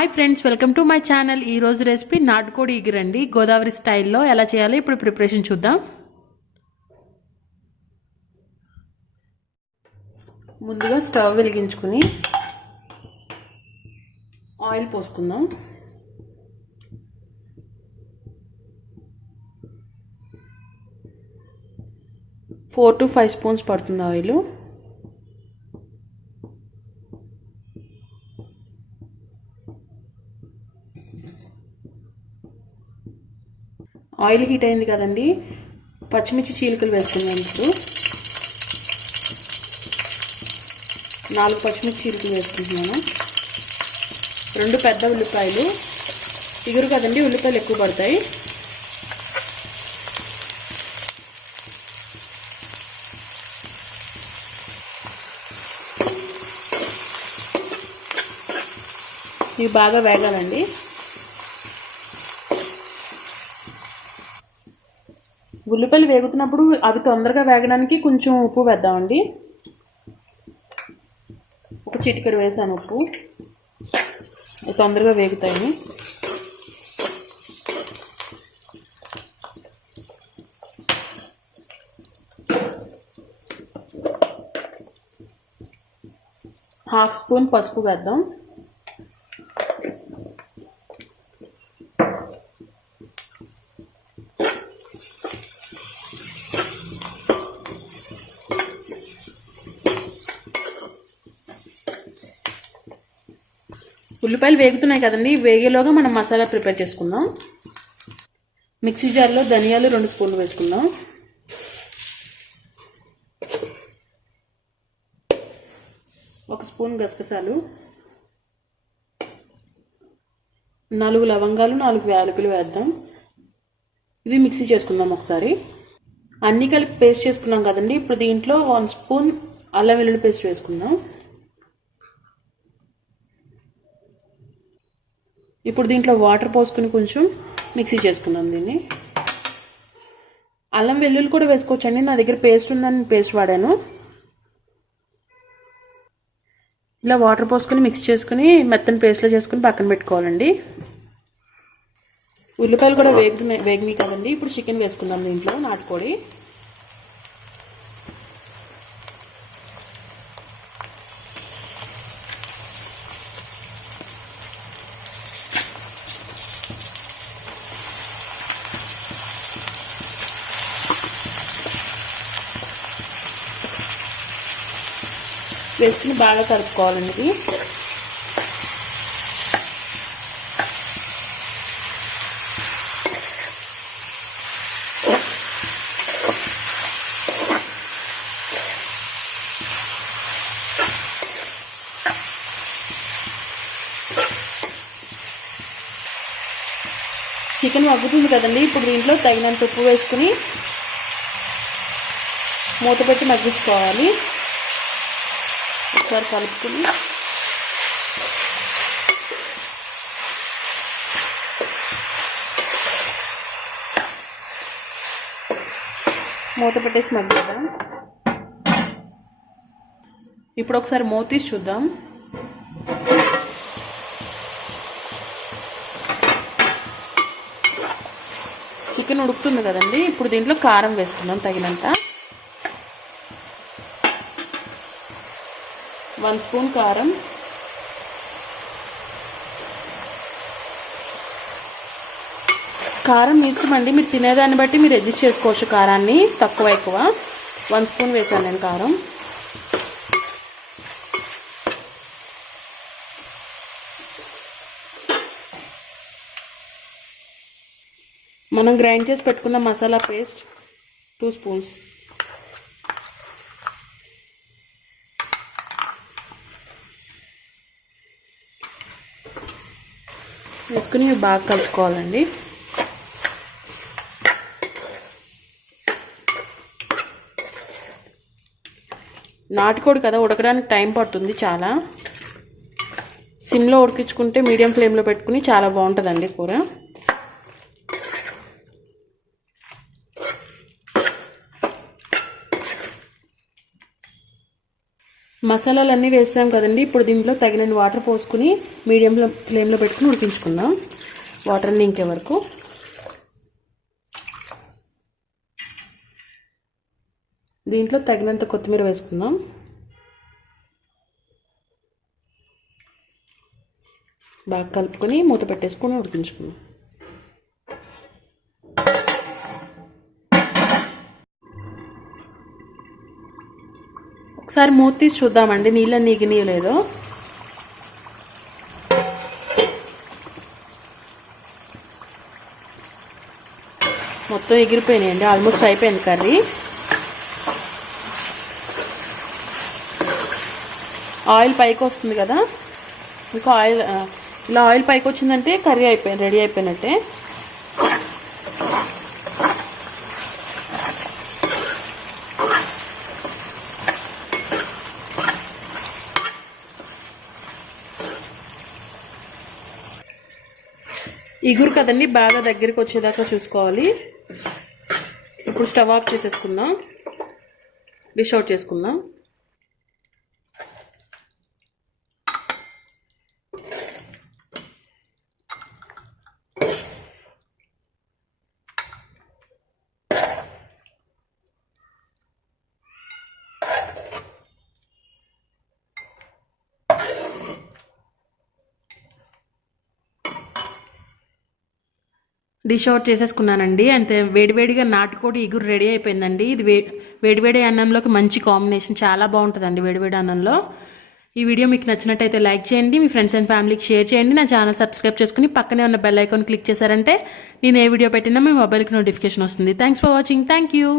Hi friends, welcome to my channel. ఈ రోజు recipe నాటుకోడి ఇగురండి. గోదావరి స్టైల్లో ఎలా చేయాలో ఇప్పుడు ప్రిపరేషన్ చూద్దాం. ముందుగా స్టవ్ వెలిగించుకుని ఆయిల్ పోసుకుందాం. ఫోర్ టు 5 స్పూన్స్ పడుతుంది ఆయిల్. ఆయిల్ హీట్ అయింది కదండి, పచ్చిమిర్చి చీలికలు వేసుకుందాం. ఇప్పుడు 4 పచ్చిమిర్చి చీలికలు వేసుకుంటున్నాను. 2 పెద్ద ఉల్లిపాయలు. ఇగురు కదండి, ఉల్లిపాయలు ఎక్కువ పడతాయి. ఇవి బాగా వేగాలండి. ఉల్లిపాయలు వేగుతున్నప్పుడు అవి తొందరగా వేగడానికి కొంచెం ఉప్పు వేద్దామండి. ఒక చిటికెడు వేసాను ఉప్పు, అవి తొందరగా వేగుతాయి. హాఫ్ స్పూన్ పసుపు వేద్దాం. ఉల్లిపాయలు వేగుతున్నాయి కదండి, వేగేలోగా మనం మసాలా ప్రిపేర్ చేసుకుందాం. మిక్సీ జార్లో ధనియాలు 2 స్పూన్లు వేసుకుందాం. ఒక స్పూన్ గసగసాలు, 4 లవంగాలు, 4 యాలకులు వేద్దాం. ఇవి మిక్సీ చేసుకుందాం ఒకసారి. అన్నీ కలిపి పేస్ట్ చేసుకున్నాం కదండి, ఇప్పుడు దీంట్లో 1 స్పూన్ అల్లం వెల్లుల్లి పేస్ట్ వేసుకుందాం. ఇప్పుడు దీంట్లో వాటర్ పోసుకుని కొంచెం మిక్సీ చేసుకుందాం దీన్ని. అల్లం వెల్లుల్లి కూడా వేసుకోవచ్చండి, నా దగ్గర పేస్ట్ ఉందని పేస్ట్ వాడాను. ఇలా వాటర్ పోసుకొని మిక్స్ చేసుకుని మెత్తని పేస్ట్లో చేసుకుని పక్కన పెట్టుకోవాలండి. ఉల్లిపాయలు కూడా వేగినాయి కదండి, ఇప్పుడు చికెన్ వేసుకుందాం దీంట్లో. నాటుకోడి వేసుకుని బాగా కలుపుకోవాలండి. ఇది చికెన్ మగ్గుతుంది కదండి, ఇప్పుడు దీంట్లో తగినంత ఉప్పు వేసుకుని మూత పెట్టి మగ్గించుకోవాలి. ఒకసారి కలుపుకుని మూత పెట్టేసి మగ్గిద్దాం. ఇప్పుడు ఒకసారి మూత తీసి చూద్దాం. చికెన్ ఉడుకుతుంది కదండి, ఇప్పుడు దీంట్లో కారం వేసుకుందాం తగినంత. 1 స్పూన్ కారం, కారం ఇష్టమండి, మీరు తినేదాన్ని బట్టి మీరు అడ్జస్ట్ చేసుకోవచ్చు. కారాన్ని తక్కువ ఎక్కువ 1 స్పూన్ వేసాను నేను కారం. మనం గ్రైండ్ చేసి పెట్టుకున్న మసాలా పేస్ట్ 2 స్పూన్స్ వేసుకుని బాగా కలుపుకోవాలండి. నాటుకోడి కదా, ఉడకడానికి టైం పడుతుంది చాలా. సిమ్లో ఉడికించుకుంటే మీడియం ఫ్లేమ్లో పెట్టుకుని చాలా బాగుంటుందండి కూర. మసాలాలన్నీ వేసాం కదండి. ఇప్పుడు దీంట్లో తగినన్ని వాటర్ పోసుకుని మీడియం ఫ్లేమ్లో పెట్టుకుని ఉడికించుకుందాం. వాటర్ అన్నీ ఇంకే వరకు. దీంట్లో తగినంత కొత్తిమీర వేసుకుందాం. బాగా కలుపుకొని మూత పెట్టేసుకొని ఉడికించుకుందాం. ఒకసారి మూత తీసి చూద్దామండి నీళ్ళని ఎగినీయలేదో. మొత్తం ఎగిరిపోయినాయండి. ఆల్మోస్ట్ అయిపోయింది కర్రీ. ఆయిల్ పైకి వస్తుంది కదా, ఇంకా ఇలా ఆయిల్ పైకి వచ్చిందంటే కర్రీ రెడీ అయిపోయినట్టే. ఇగురు కదండి, బాగా దగ్గరికి వచ్చేదాకా చూసుకోవాలి. ఇప్పుడు స్టవ్ ఆఫ్ చేసేసుకుందాం. డిష్ అవుట్ చేసుకుందాం. డిష్ అవుట్ చేసేసుకున్నానండి. అంతే, వేడివేడిగా నాటుకోడి ఇగురు రెడీ అయిపోయిందండి. ఇది వేడివేడి అన్నంలోకి మంచి కాంబినేషన్, చాలా బాగుంటుందండి వేడివేడి అన్నంలో. ఈ వీడియో మీకు నచ్చినట్టయితే లైక్ చేయండి, మీ ఫ్రెండ్స్ అండ్ ఫ్యామిలీకి షేర్ చేయండి. నా ఛానల్ సబ్స్క్రైబ్ చేసుకుని పక్కనే ఉన్న బెల్ ఐకాన్ క్లిక్ చేశారంటే నేను ఏ వీడియో పెట్టినా మీ మొబైల్కి నోటిఫికేషన్ వస్తుంది. Thanks for watching. Thank you.